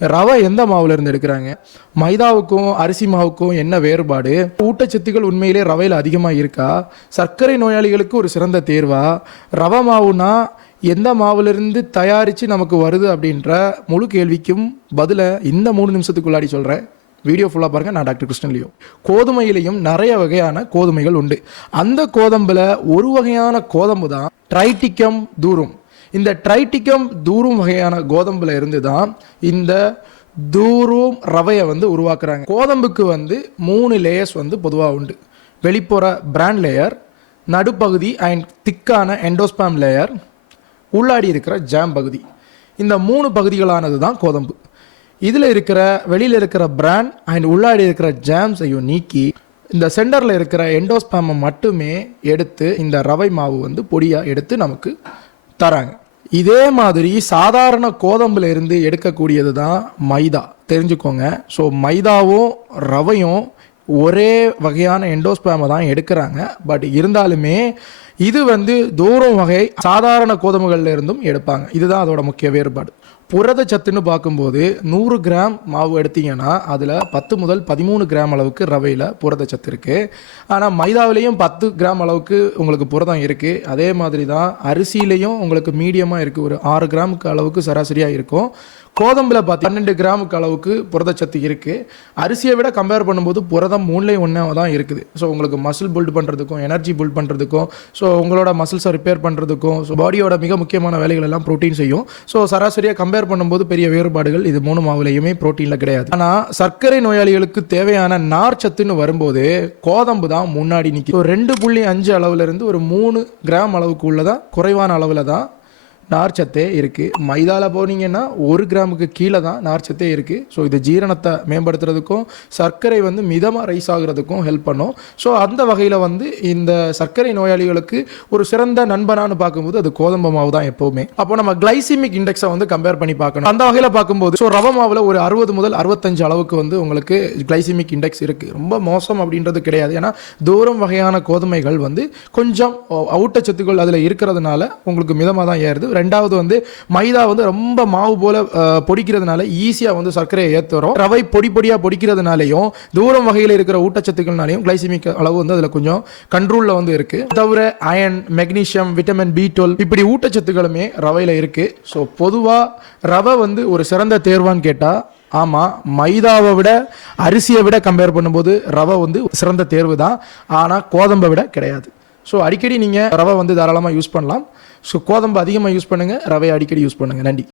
ரவை எந்த மாவுல இருந்து எடுக்கிறாங்க? மைதாவுக்கும் அரிசி மாவுக்கும் என்ன வேறுபாடு? ஊட்டச்சத்துக்கள் உண்மையிலே ரவையில் அதிகமாக இருக்கா? சர்க்கரை நோயாளிகளுக்கு ஒரு சிறந்த தேர்வா? ரவை மாவுனா எந்த மாவுலேருந்து தயாரித்து நமக்கு வருது அப்படின்ற முழு கேள்விக்கும் பதிலை இந்த மூணு நிமிஷத்துக்குள்ளாடி சொல்கிறேன் வீடியோ ஃபுல்லாக பாருங்கள் நான் டாக்டர் கிருஷ்ணன் லியோ கோதுமையிலையும் நிறைய வகையான கோதுமைகள் உண்டு. அந்த கோதம்பில் ஒரு வகையான கோதம்பு தான் ட்ரைட்டிக்கம் தூரம். இந்த ட்ரைட்டிக்கம் தூரும் வகையான கோதம்பில் இருந்து தான் இந்த தூரும் ரவையை வந்து உருவாக்குறாங்க. கோதம்புக்கு வந்து மூணு லேயர்ஸ் வந்து பொதுவாக உண்டு. வெளிப்புற பிராண்ட் லேயர் நடுப்பகுதி அண்ட் திக்கான எண்டோஸ்பாம் லேயர் உள்ளாடி இருக்கிற ஜாம் பகுதி. இந்த மூணு பகுதிகளானது தான் கோதம்பு. இதில் இருக்கிற வெளியில் இருக்கிற பிராண்ட் அண்ட் உள்ளாடி இருக்கிற ஜாம்ஸையும் நீக்கி இந்த சென்டரில் இருக்கிற எண்டோஸ்பேமை மட்டுமே எடுத்து இந்த ரவை மாவு வந்து பொடியாக எடுத்து நமக்கு தராங்க. இதே மாதிரி சாதாரண கோதம்புல இருந்து எடுக்கக்கூடியது தான் மைதா. தெரிஞ்சுக்கோங்க. ஸோ மைதாவும் ரவையும் ஒரே வகையான எண்டோஸ்பேமை தான் எடுக்கிறாங்க. பட் இருந்தாலுமே இது வந்து தூரம் வகை சாதாரண கோதுமைகளில் இருந்தும் எடுப்பாங்க. இதுதான் அதோட முக்கிய வேறுபாடு. புரத சத்துன்னு பார்க்கும்போது நூறு கிராம் மாவு எடுத்தீங்கன்னா அதில் பத்து முதல் பதிமூணு கிராம் அளவுக்கு ரவையில் புரத சத்து இருக்குது ஆனால் மைதாவிலையும் பத்து கிராம் அளவுக்கு உங்களுக்கு புரதம் இருக்குது அதே மாதிரி தான் அரிசியிலையும் உங்களுக்கு மீடியமாக இருக்குது ஒரு ஆறு கிராமுக்கு அளவுக்கு சராசரியாக இருக்கும். கோதம்பில் பார்த்து பன்னெண்டு கிராமுக்கு அளவுக்கு புரதச்சத்து இருக்குது அரிசியை விட கம்பேர் பண்ணும்போது புரதம் மூணுலேயும் ஒன்றாக தான் இருக்குது. ஸோ உங்களுக்கு மசில் பில்ட் பண்ணுறதுக்கும் எனர்ஜி பில்ட் பண்ணுறதுக்கும் ஸோ உங்களோட மசில்ஸை ரிப்பேர் பண்ணுறதுக்கும் ஸோ பாடியோட மிக முக்கியமான வேலைகள் எல்லாம் ப்ரோட்டீன் செய்யும். ஸோ சராசரியாக கம்பேர் பண்ணும்போது பெரிய வேறுபாடுகள் இது மூணு மாவுலையுமே ப்ரோட்டீனில் கிடையாது. ஆனால் சர்க்கரை நோயாளிகளுக்கு தேவையான நார் சத்துன்னு வரும்போது கோதம்பு தான் முன்னாடி நிற்கும் ரெண்டு புள்ளி அஞ்சு அளவுலேருந்து ஒரு மூணு கிராம் அளவுக்கு உள்ளதான் குறைவான அளவில் தான் நார்ச்சத்தே இருக்குது மைதாவில் போனீங்கன்னா ஒரு கிராமுக்கு கீழே தான் நார்ச்சத்தே இருக்குது ஸோ இது ஜீரணத்தை மேம்படுத்துறதுக்கும் சர்க்கரை வந்து மிதமாக ரைஸ் ஆகுறதுக்கும் ஹெல்ப் பண்ணும். ஸோ அந்த வகையில் வந்து இந்த சர்க்கரை நோயாளிகளுக்கு ஒரு சிறந்த நண்பனான்னு பார்க்கும்போது அது கோதம்பு மாவு தான் எப்போவுமே. அப்போ நம்ம கிளைசிமிக் இண்டெக்ஸை வந்து கம்பேர் பண்ணி பார்க்கணும். அந்த வகையில் பார்க்கும்போது ஸோ ரவ மாவில் ஒரு அறுபது முதல் அறுபத்தஞ்சு அளவுக்கு வந்து உங்களுக்கு கிளைசிமிக் இண்டெக்ஸ் இருக்குது ரொம்ப மோசம் அப்படின்றது கிடையாது. ஏன்னா தூரம் வகையான கோதுமைகள் வந்து கொஞ்சம் ஊட்டச்சத்துக்கள் அதில் இருக்கிறதுனால உங்களுக்கு மிதமாக தான் ஏறுது. ரெண்டாவது வந்து மைதா வந்து ரொம்ப மாவு போல பொடிக்கிறதுனால ஈஸியாக வந்து சர்க்கரையை ஏற்றுறோம் ரவை பொடி பொடியாக பொடிக்கிறதுனாலையும் தூரம் வகையில் இருக்கிற ஊட்டச்சத்துக்கள்னாலையும் கிளைசிமிக் அளவு வந்து அதில் கொஞ்சம் கண்ட்ரோலில் வந்து இருக்குது தவிர iron magnesium vitamin B twelve இப்படி ஊட்டச்சத்துக்களுமே ரவையில் இருக்குது ஸோ பொதுவாக ரவை வந்து ஒரு சிறந்த தேர்வான்னு கேட்டால் ஆமாம் மைதாவை விட அரிசியை விட கம்பேர் பண்ணும்போது ரவை வந்து சிறந்த தேர்வு தான். ஆனால் கோதம்பை விட கிடையாது. ஸோ அடிக்கடி நீங்கள் ரவை வந்து தாராளமாக யூஸ் பண்ணலாம். ஸோ கோதம்பு அதிகமாக யூஸ் பண்ணுங்கள் ரவை அடிக்கடி யூஸ் பண்ணுங்கள் நன்றி.